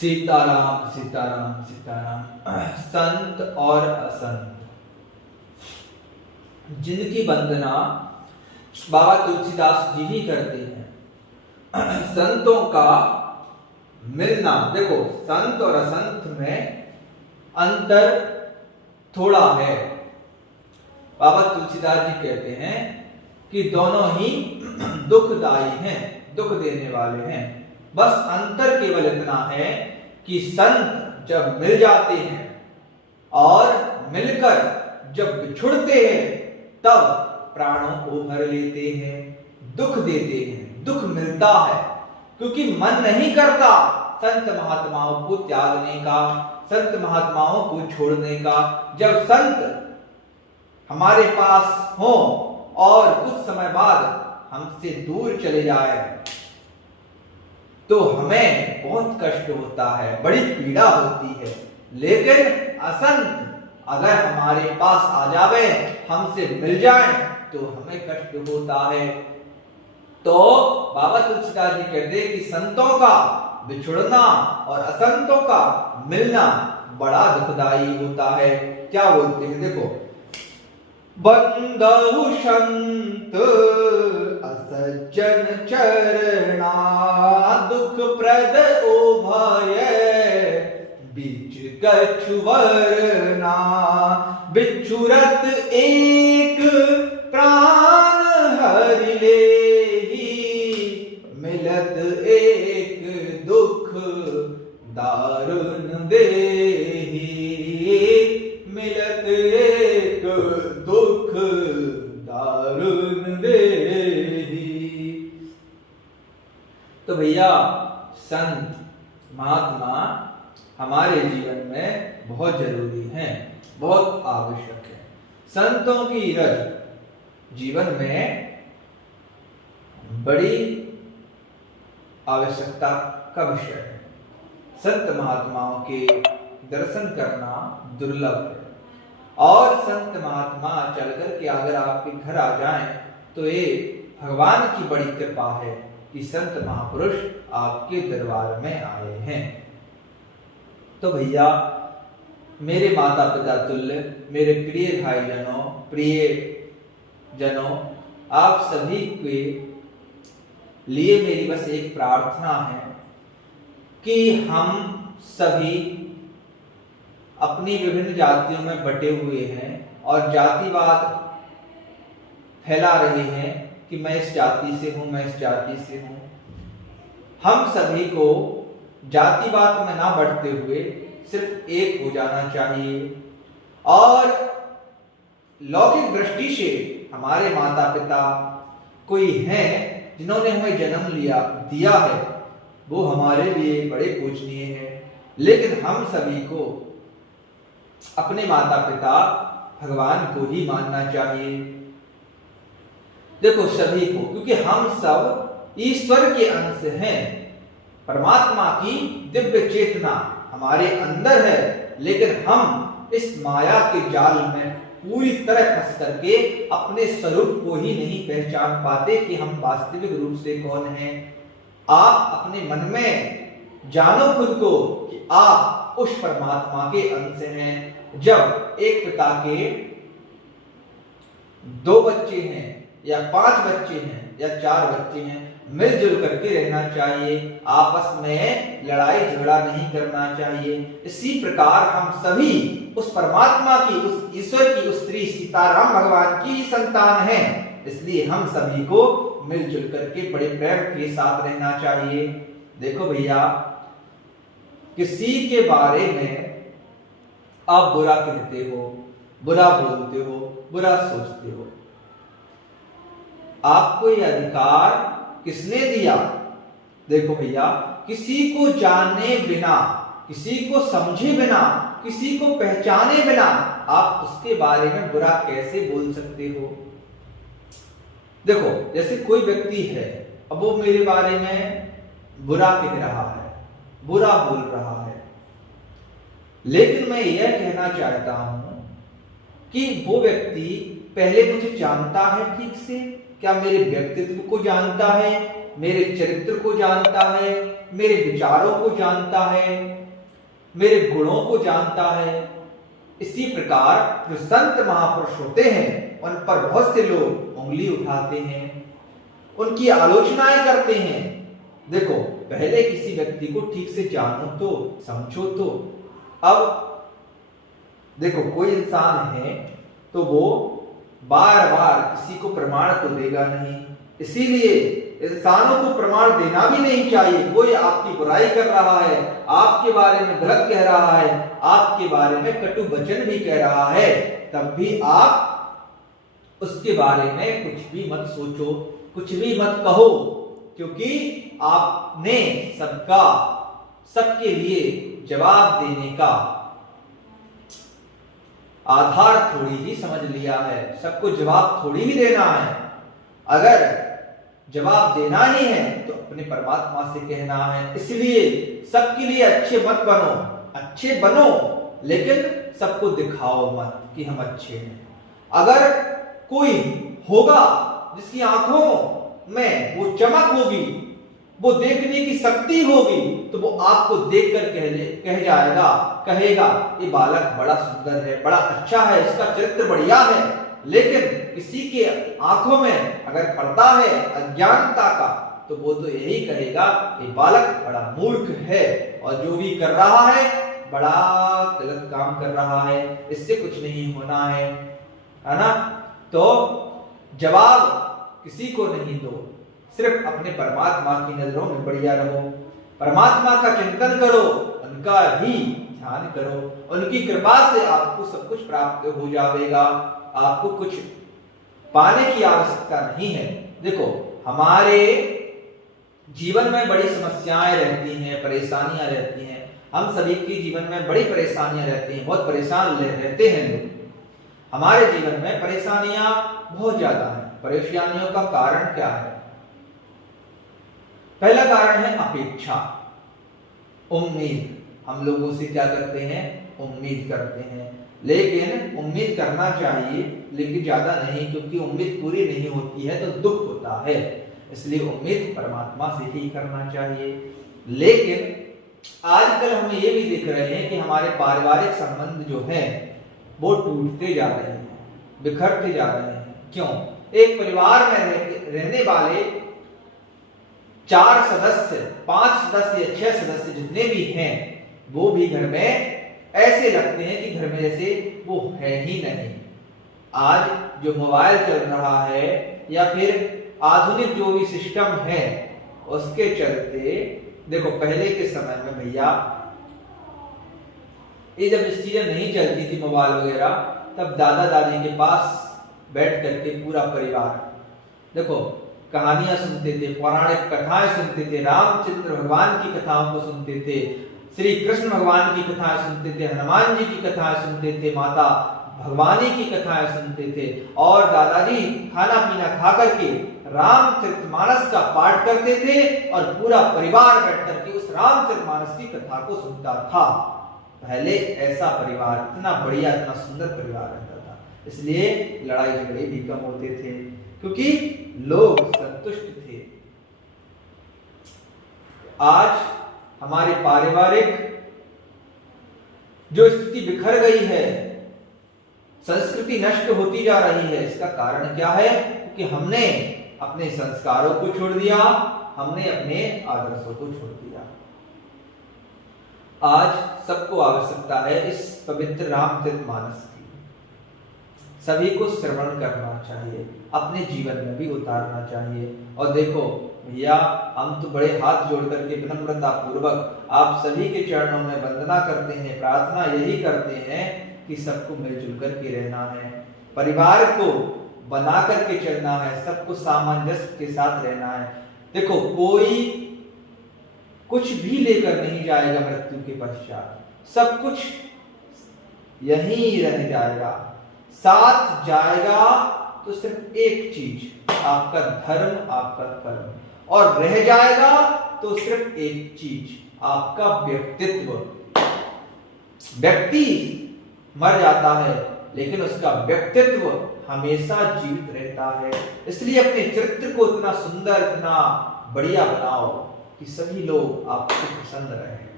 सीताराम सीताराम सीताराम। संत और असंत, जिनकी वंदना बाबा तुलसीदास जी ही करते हैं। संतों का मिलना, देखो संत और असंत में अंतर थोड़ा है। बाबा तुलसीदास जी कहते हैं कि दोनों ही दुखदाई हैं, दुख देने वाले हैं। बस अंतर केवल इतना है कि संत जब मिल जाते हैं और मिलकर जब बिछुड़ते हैं तब प्राणों को भर लेते हैं, दुख देते हैं, दुख मिलता है। क्योंकि मन नहीं करता संत महात्माओं को त्यागने का, संत महात्माओं को छोड़ने का। जब संत हमारे पास हो और कुछ समय बाद हमसे दूर चले जाए तो हमें बहुत कष्ट होता है, बड़ी पीड़ा होती है। लेकिन असंत अगर हमारे पास आ जावे, हमसे मिल जाए तो हमें कष्ट होता है। तो बाबा तुलसीदास जी कहते हैं कि संतों का बिछुड़ना और असंतों का मिलना बड़ा दुखदाई होता है। क्या बोलते हैं, देखो, बंदहु संत असज्जन चरणा, दुख प्रद उभय बीच कछु वरना, बिछुरत एक प्राण हरि लेहि, मिलत एक दुख दारुण देहि, मिलत एक दुख दारुण देहि। तो भैया संत महात्मा हमारे जीवन में बहुत जरूरी हैं, बहुत आवश्यक है। संतों की रज जीवन में बड़ी आवश्यकता का विषय है। संत महात्माओं के दर्शन करना दुर्लभ है और संत महात्मा चलकर के अगर आपके घर आ जाएं तो ये भगवान की बड़ी कृपा है कि संत महापुरुष आपके दरबार में आए हैं। तो भैया मेरे माता पिता तुल्य, मेरे प्रिय भाई जनों, प्रिय जनों, आप सभी के लिए मेरी बस एक प्रार्थना है कि हम सभी अपनी विभिन्न जातियों में बटे हुए हैं और जातिवाद फैला रहे हैं कि मैं इस जाति से हूं, मैं इस जाति से हूं। हम सभी को जातिवाद में ना बढ़ते हुए सिर्फ एक हो जाना चाहिए। और लौकिक दृष्टि से हमारे माता पिता कोई हैं जिन्होंने हमें जन्म दिया है, वो हमारे लिए बड़े पूजनीय हैं। लेकिन हम सभी को अपने माता पिता भगवान को ही मानना चाहिए। देखो सभी को, क्योंकि हम सब ईश्वर के अंश हैं। परमात्मा की दिव्य चेतना हमारे अंदर है, लेकिन हम इस माया के जाल में पूरी तरह फंस करके अपने स्वरूप को ही नहीं पहचान पाते कि हम वास्तविक रूप से कौन हैं। आप अपने मन में जानो खुद को कि आप उस परमात्मा के अंश हैं। जब एक पिता के 2 बच्चे हैं या 5 बच्चे हैं या 4 बच्चे हैं, मिलजुल करके रहना चाहिए, आपस में लड़ाई झगड़ा नहीं करना चाहिए। इसी प्रकार हम सभी उस परमात्मा की, उस ईश्वर की, उस श्री सीताराम भगवान की संतान हैं। इसलिए हम सभी को मिलजुल करके बड़े प्रेम के साथ रहना चाहिए। देखो भैया, किसी के बारे में आप बुरा कहते हो, बुरा बोलते हो, बुरा सोचते हो, आपको यह अधिकार किसने दिया? देखो भैया, किसी को जाने बिना, किसी को समझे बिना, किसी को पहचाने बिना आप उसके बारे में बुरा कैसे बोल सकते हो? देखो, जैसे कोई व्यक्ति है, अब वो मेरे बारे में बुरा कह रहा है, बुरा बोल रहा है, लेकिन मैं यह कहना चाहता हूं कि वो व्यक्ति पहले मुझे जानता है ठीक से, क्या मेरे व्यक्तित्व को जानता है, मेरे चरित्र को जानता है, मेरे विचारों को जानता है, मेरे गुणों को जानता है। इसी प्रकार जो संत महापुरुष होते हैं उन पर बहुत से लोग उंगली उठाते हैं, उनकी आलोचनाएं करते हैं। देखो, पहले किसी व्यक्ति को ठीक से जानो तो, समझो तो। अब देखो, कोई इंसान है तो वो बार बार किसी को प्रमाण तो देगा नहीं, इसीलिए इंसानों को प्रमाण देना भी नहीं चाहिए। कोई आपकी बुराई कर रहा है, आपके बारे में गलत कह रहा है, आपके बारे में कटु वचन भी कह रहा है, तब भी आप उसके बारे में कुछ भी मत सोचो, कुछ भी मत कहो, क्योंकि आपने सबके लिए जवाब देने का आधार थोड़ी ही समझ लिया है। सबको जवाब थोड़ी ही देना है। अगर जवाब देना ही है तो अपने परमात्मा से कहना है। इसलिए सबके लिए अच्छे मत बनो, अच्छे बनो, लेकिन सबको दिखाओ मत कि हम अच्छे हैं। अगर कोई होगा जिसकी आंखों में वो चमक होगी, वो देखने की शक्ति होगी, तो वो आपको देखकर कह जाएगा, कहेगा ये बालक बड़ा सुंदर है, बड़ा अच्छा है, इसका चरित्र बढ़िया है। लेकिन किसी के आंखों में अगर पर्दा है अज्ञानता का, तो वो तो यही कहेगा ये बालक बड़ा मूर्ख है और जो भी कर रहा है बड़ा गलत काम कर रहा है, इससे कुछ नहीं होना है ना। तो जवाब किसी को नहीं दो, सिर्फ अपने परमात्मा की नजरों में बढ़िया रहो, परमात्मा का चिंतन करो, उनका ही ध्यान करो, उनकी कृपा से आपको सब कुछ प्राप्त हो जाएगा। आपको कुछ पाने की आवश्यकता नहीं है। देखो, हमारे जीवन में बड़ी समस्याएं रहती हैं, परेशानियां रहती हैं। हम सभी के जीवन में बड़ी परेशानियां रहती हैं, बहुत परेशान रहते हैं लोग। हमारे जीवन में परेशानियां बहुत ज्यादा हैं। परेशानियों का कारण क्या है? पहला कारण है अपेक्षा, उम्मीद। हम लोगों से क्या करते हैं? उम्मीद करते हैं। लेकिन उम्मीद करना चाहिए, लेकिन ज्यादा नहीं, क्योंकि उम्मीद पूरी नहीं होती है तो दुख होता है। इसलिए उम्मीद परमात्मा से ही करना चाहिए। लेकिन आजकल हम ये भी देख रहे हैं कि हमारे पारिवारिक संबंध जो हैं वो टूटते जा रहे हैं, बिखरते जा रहे हैं। क्यों? एक परिवार में रहने वाले 4 सदस्य, 5 सदस्य या 6 सदस्य जितने भी हैं, वो भी घर में ऐसे लगते हैं कि घर में जैसे वो है ही नहीं। आज जो मोबाइल चल रहा है या फिर आधुनिक जो भी सिस्टम है, उसके चलते देखो, पहले के समय में भैया ये जब इस चीजें नहीं चलती थी मोबाइल वगैरह, तब दादा दादी के पास बैठ करके पूरा परिवार देखो कहानियां सुनते थे, पौराणिक कथाएं सुनते थे, रामचंद्र भगवान की कथाओं को सुनते थे, श्री कृष्ण भगवान की कथाएं सुनते थे, हनुमान जी की कथाएं सुनते थे, माता भगवानी की कथाएं सुनते थे, और दादाजी खाना पीना खा करके रामचरितमानस का पाठ करते थे और पूरा परिवार बैठ करके उस रामचरितमानस की कथा को सुनता था। पहले ऐसा परिवार, इतना बढ़िया, इतना सुंदर परिवार रहता था। इसलिए लड़ाई झगड़े भी कम होते थे, क्योंकि लोग संतुष्ट थे। आज हमारे पारिवारिक जो स्थिति बिखर गई है, संस्कृति नष्ट होती जा रही है, इसका कारण क्या है? क्योंकि हमने अपने संस्कारों को छोड़ दिया, हमने अपने आदर्शों को छोड़ दिया। आज सबको आवश्यकता है इस पवित्र रामचरितमानस की, सभी को श्रवण करना चाहिए, अपने जीवन में भी उतारना चाहिए। और देखो भैया, हम तो बड़े हाथ जोड़ करके विनम्रता पूर्वक आप सभी के चरणों में वंदना करते हैं, प्रार्थना यही करते हैं कि सबको मिलजुल करके रहना है, परिवार को बना करके चलना है, सबको सामंजस्य के साथ रहना है। देखो, कोई कुछ भी लेकर नहीं जाएगा मृत्यु के पश्चात, सब कुछ यहीं रह जाएगा। साथ जाएगा तो सिर्फ एक चीज, आपका धर्म, आपका कर्म, और रह जाएगा तो सिर्फ एक चीज, आपका व्यक्तित्व। व्यक्ति मर जाता है लेकिन उसका व्यक्तित्व हमेशा जीवित रहता है। इसलिए अपने चरित्र को इतना सुंदर, इतना बढ़िया बनाओ कि सभी लोग आपसे प्रसन्न रहें।